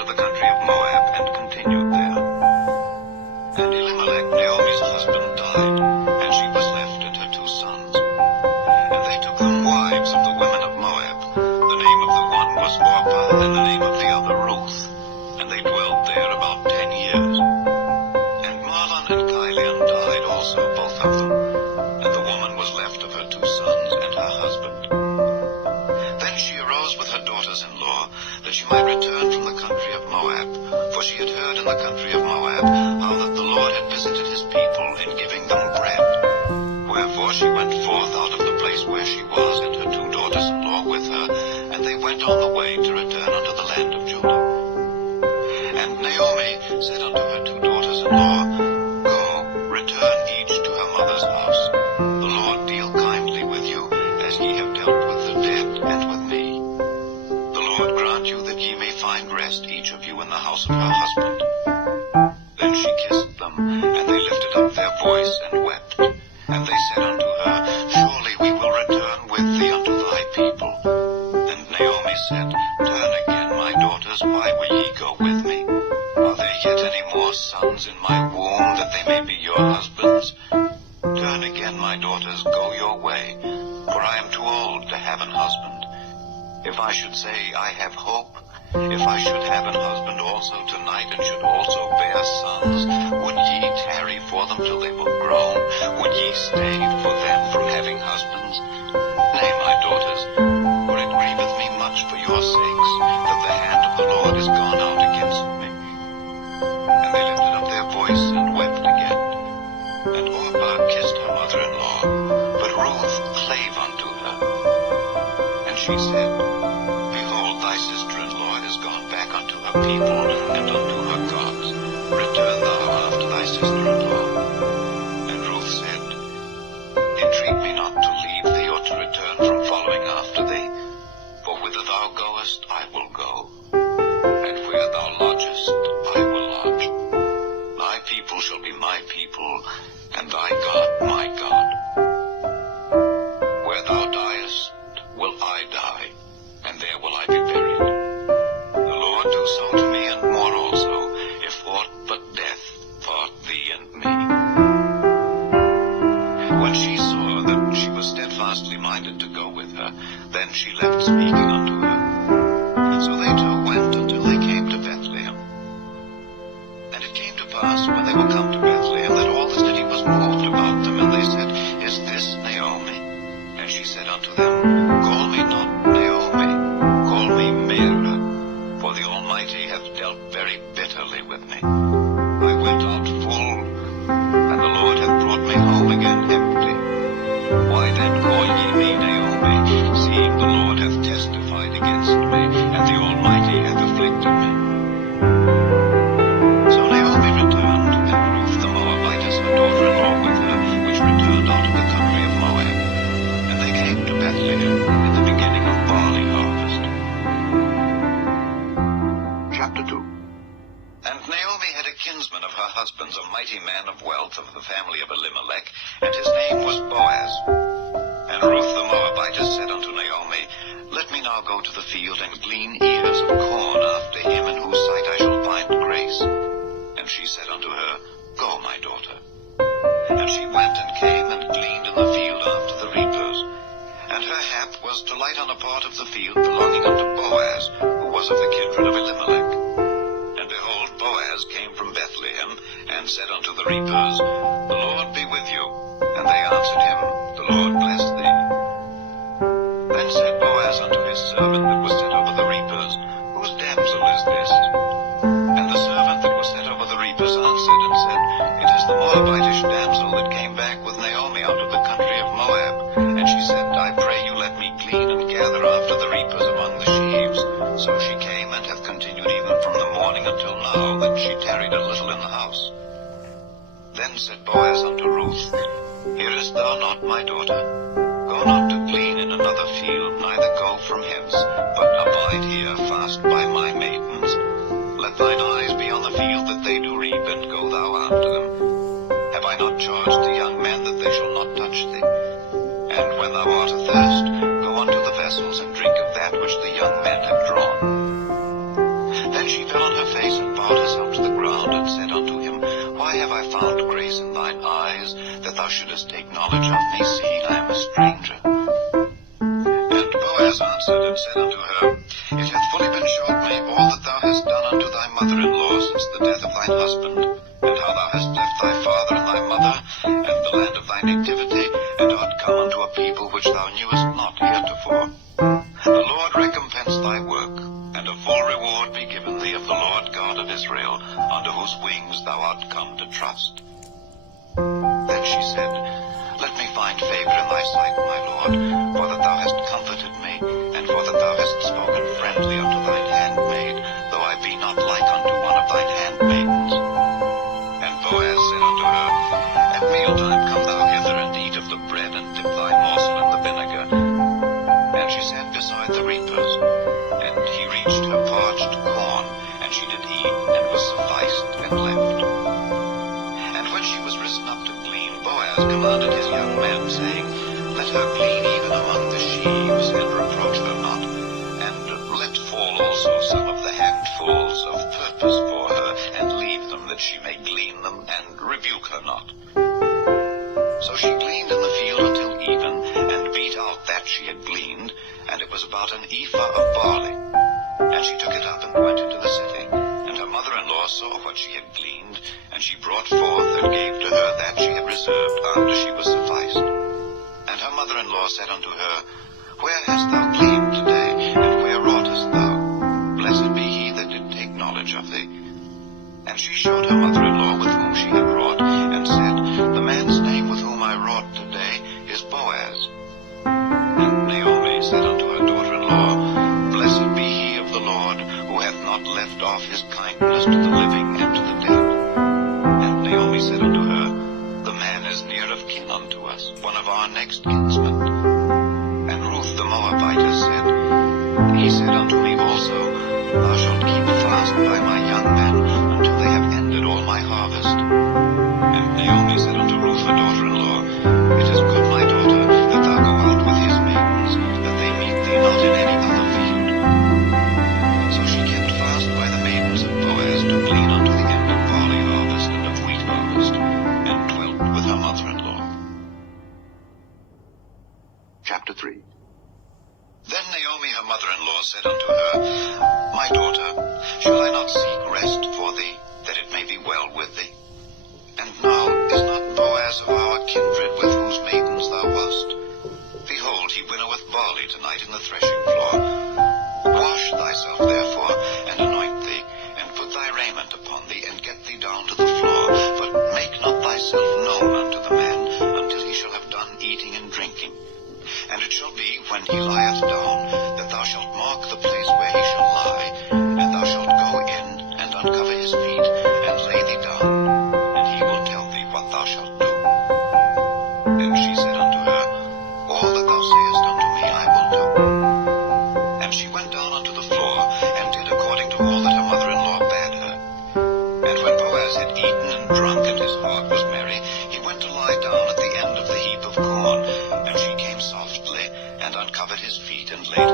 unto the country of Moab, and continued there. And Elimelech, Naomi's husband, died, and she was left and her 2 sons. And they took them wives of the women of Moab. The name of the one was Orpah, and the name of the other Ruth. And they dwelt there about 10 years. And Mahlon and Chilion died also, both of them. And the woman was left of her 2 sons and her husband. Then she arose with her daughters-in-law, that she might return from the country of Moab. For she had heard in the country of Moab how that the Lord had visited his people in giving them bread. Wherefore she went forth out of the place where she was, and her 2 daughters-in-law with her, and they went on the way to return unto the land of Judah. And Naomi said unto her 2 daughters-in-law, Go, return each to her mother's house. The Lord deal kindly with you, as ye have dealt with the dead and with me. The Lord grant you that ye may find rest, each of you in the house of her husband. Then she kissed them, and they lifted up their voice and wept. And they said unto her, Surely we will return with thee unto thy people. And Naomi said, Turn again, my daughters, why will ye go with me? Are there yet any more sons in my womb, that they may be your husbands? Turn again, my daughters, go your way, for I am too old to have an husband. If I should say, I have hope, if I should have an husband also tonight, and should also bear sons, would ye tarry for them till they were grown? Would ye stay for them from having husbands? Nay, my daughters, for it grieveth me much for your sakes, that the hand of the Lord is gone out against me. And they lifted up their voice and wept again. And Orpah kissed her mother-in-law, but Ruth clave unto her. And she said, Behold, thy sister-in-law is gone back unto her people and unto her gods. Return thou after thy sister-in-law. And Ruth said, Entreat me not to leave thee, or to return from following after thee. For whither thou goest, I will go, and where thou lodgest, I will lodge. Thy people shall be my people, and thy God my God. Where thou diest, will I die, and there will I be buried. The Lord do so to me, and more also, if aught but death part thee and me. When she saw that she was steadfastly minded to go with her, then she left speaking unto her. So they 2 went until they came to Bethlehem. And it came to pass, when they were come to Bethlehem, that all the city was moved about them, and they said, Is this Naomi? And she said unto them, Call me not Naomi, call me Mara, for the Almighty hath dealt very bitterly with me. I went out full, and the Lord hath brought me home again empty. Why then call ye me Naomi, seeing the Lord hath testified against me, and the Almighty hath afflicted me? So Naomi returned, and Ruth the Moabitess, her daughter-in-law, with her, which returned out of the country of Moab. And they came to Bethlehem in the beginning of barley harvest. Chapter 2. And Naomi had a kinsman of her husband's, a mighty man of wealth of the family of Elimelech, and his name was Boaz. And Ruth the Moabitess said unto Naomi, Let me now go to the field and glean ears of corn after him in whose sight I shall find grace. And she said unto her, Go, my daughter. And she went and came and gleaned in the field after the reapers. And her hap was to light on a part of the field belonging unto Boaz, who was of the kindred of Elimelech. And behold, Boaz came from Bethlehem, and said unto the reapers, The Lord be with you. And they answered him, The Lord bless thee. Then said Boaz unto his servant that was set over the reapers, Whose damsel is this? And the servant that was set over the reapers answered and said, It is the Moabitish damsel that came back with Naomi out of the country of Moab. And she said, I pray you let me glean and gather after the reapers among the sheaves. So she came and hath continued even from the morning until now, that she tarried a little in the house. Then said Boaz unto Ruth, Hearest thou not, my daughter? Go not to glean in another field, neither go from hence, but abide here fast by my maidens. Let thine eyes be on the field that they do reap, and go thou after them. Have I not charged the young men that they shall not touch thee? And when thou art athirst, go unto the vessels, and drink of that which the young men have drawn. Then she fell on face and bowed herself to the ground, and said unto him, Why have I found grace in thine eyes, that thou shouldest take knowledge of me, seeing I am a stranger? And Boaz answered and said unto her, It hath fully been showed me all that thou hast done unto thy mother-in-law since the death of thine husband, and how thou hast left thy father and thy mother, and the land of thy nativity, and art come unto a people which thou knewest not heretofore. The Lord recompense thy work, and a full reward be given thee of the Lord God of Israel, under whose wings thou art come to trust. Then she said, Let me find favor in thy sight, my Lord, for that thou hast comforted me, and for that thou hast spoken friendly unto thine handmaid, though I be not like unto one of thine handmaidens. And Boaz said unto her, At mealtime come thou hither, and eat of the bread, and dip thy morsel in the vinegar. And she sat beside the reapers, and he reached her parched corn, and she did eat, and was sufficed, and left. And when she was risen up to glean, Boaz commanded his young men, saying, Let her glean even among the sheaves, and reproach her not, and let fall also some of the handfuls of purpose for her, and leave them, that she may glean them, and rebuke her not. So she gleaned in the field until even, and beat out that she had gleaned, and it was about an ephah of barley. And she took it up and went into the city. And her mother-in-law saw what she had gleaned, and she brought forth and gave to her that she had reserved after she was sufficed. And her mother-in-law said unto her, Where hast thou gleaned today, and where wroughtest thou? Blessed be he that did take knowledge of thee. And she showed her mother-in-law with whom she had wrought, and said, The man's name with whom I wrought today is Boaz. And Naomi said unto her daughter-in-law, Blessed be he of the Lord, who hath not left off his kindness to the living and to the dead. And Naomi said unto her, The man is near of kin unto us, one of our next kinsmen. And Ruth the Moabitess said, He said unto me also, Thou shalt keep fast by my young men until they have ended all my harvest. And Naomi said unto Ruth her daughter-in-law, It is good, my daughter, that thou go out with his maidens, that they meet thee not in any other field. So she kept fast by the maidens of Boaz to glean unto the end of barley harvest and of wheat harvest, and dwelt with her mother-in-law. Chapter 3. Then Naomi her mother-in-law said unto her, My daughter, shall I not seek rest for thee, that it may be well with thee? And now is not Boaz of our kindred, with whose maidens thou wast? Behold, he winnoweth barley tonight in the threshing floor. Wash thyself therefore, and anoint thee, and put thy raiment upon thee, and get thee down to the floor, but make not thyself known unto the man, until he shall have done eating and drinking. And it shall be, when he lieth down, that thou shalt mark the place where he shall lie, and thou shalt go in, and uncover his feet, and lay thee down, and he will tell thee what thou shalt do. And she said unto her, All that thou sayest unto me I will do. And she went down unto the floor, and did according to all that her mother-in-law bade her. And when Boaz had eaten and drunk, and his heart was merry, he went to lie down at the end of the heap of corn, and she came softly, and uncovered his feet, and laid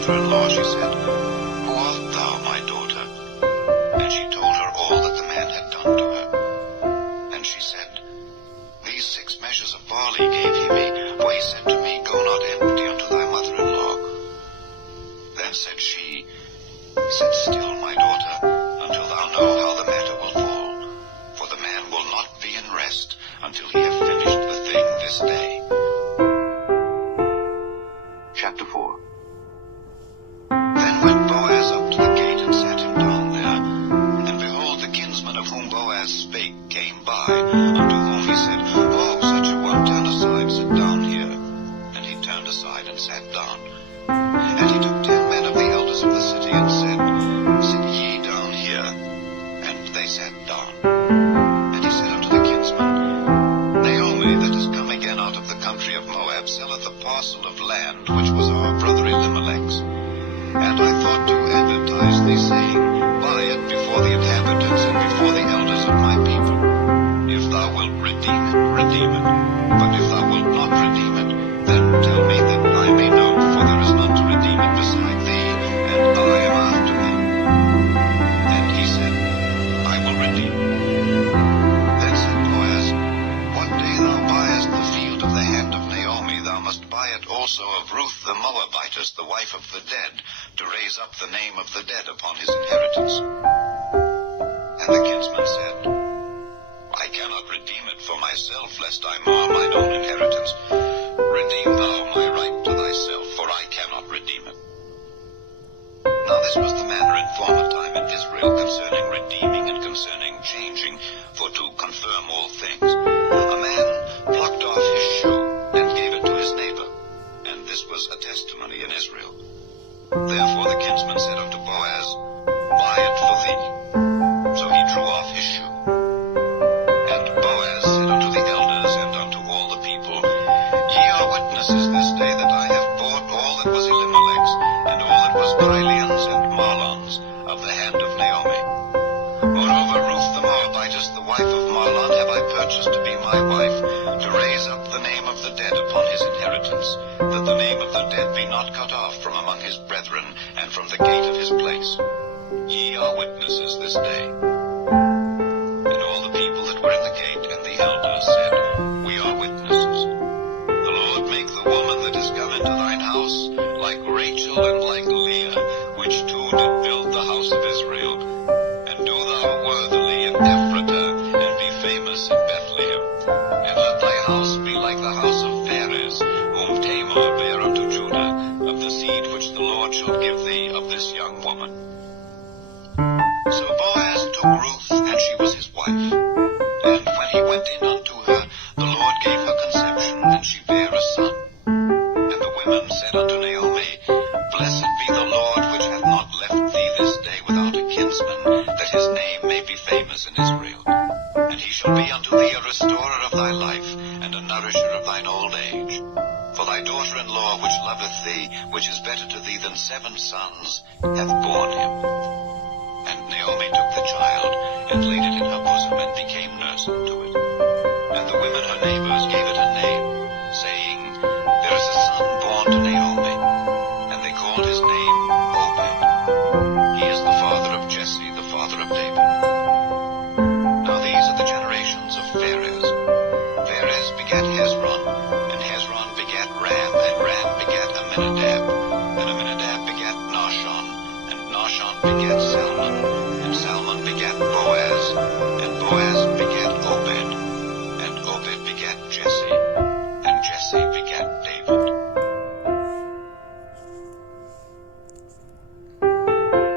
mother-in-law, she said, "Who art thou, my daughter?" And she told her all that the man had done to her. And she said, "These 6 measures of barley gave he me, for he said to me, Go not empty unto thy mother-in-law." Then said she, "Sit still, my daughter, until thou know how the matter will fall. For the man will not be in rest until he have finished the thing this day." Chapter 4. Then went Boaz up to the gate and sat him down there. And behold, the kinsman of whom Boaz spake came by, unto whom he said, "Oh, such a one, turn aside, sit down here." And he turned aside and sat down. And he took 10 men of the elders of the city and said, "Sit ye down here." And they sat down. And he said unto the kinsman, "Naomi, that is come again out of the country of Moab, selleth a parcel of land which was our brother Elimelech's. And I thought to advertise thee, saying, Buy it before the inhabitants and before the elders of my people. If thou wilt redeem it, redeem it. But if thou wilt not redeem it, then tell me that I may know, for there is none to redeem it beside thee, and I am after thee." And he said, "I will redeem it." Then said Boaz, "What day thou buyest the field of the hand of Naomi, thou must buy it also of Ruth the Moabitess, the wife of the dead, to raise up the name of the dead upon his inheritance." And the kinsman said, "I cannot redeem it for myself, lest I mar mine own inheritance. Redeem thou my right to thyself, for I cannot redeem it." Now this was the manner in former time in Israel concerning redeeming and concerning changing, for to confirm all things. A man plucked off his shoe and gave it to his neighbor, and this was a testimony in Israel. Therefore the kinsman said unto Boaz, "Buy it for thee." So he drew off his shoe. And Boaz said unto the elders and unto all the people, "Ye are witnesses this day that I have bought all that was Elimelech's, and all that was Chilions and Mahlon's, of the hand of Naomi. Moreover, Ruth the Moabitess, the wife of Mahlon, have I purchased to be my wife, to raise up the name of the dead upon his inheritance, that the name of the dead be not cut off from among his brethren, and from the gate of his place. Ye are witnesses this day." And all the people that were in the gate and the elders said, "We are witnesses. The Lord make the woman that is come into thine house like Rachel and like Leah, which two did build the house of Israel. And do thou worthily in Ephratah, and be famous in Bethlehem. And let thy house be like the house of Pharez, whom Tamar bare unto Judah, of the seed which the Lord shall give thee of this young woman." So Boaz took Ruth, and she was his wife. And when he went in unto her, the Lord gave her conception, and she bare a son. And the women said unto Naomi, "Blessed be the Lord, which hath not left thee this day without a kinsman, that his name may be famous in Israel. And he shall be unto thee a restorer of thy life, and a nourisher of thine old age. For thy daughter-in-law, which loveth thee, which is better to thee than 7 sons, hath borne him." And Naomi took the child, and laid it in her bosom, and became nurse unto it. And the women her neighbors gave it a name, saying, "There is a son born to Naomi." And they called his name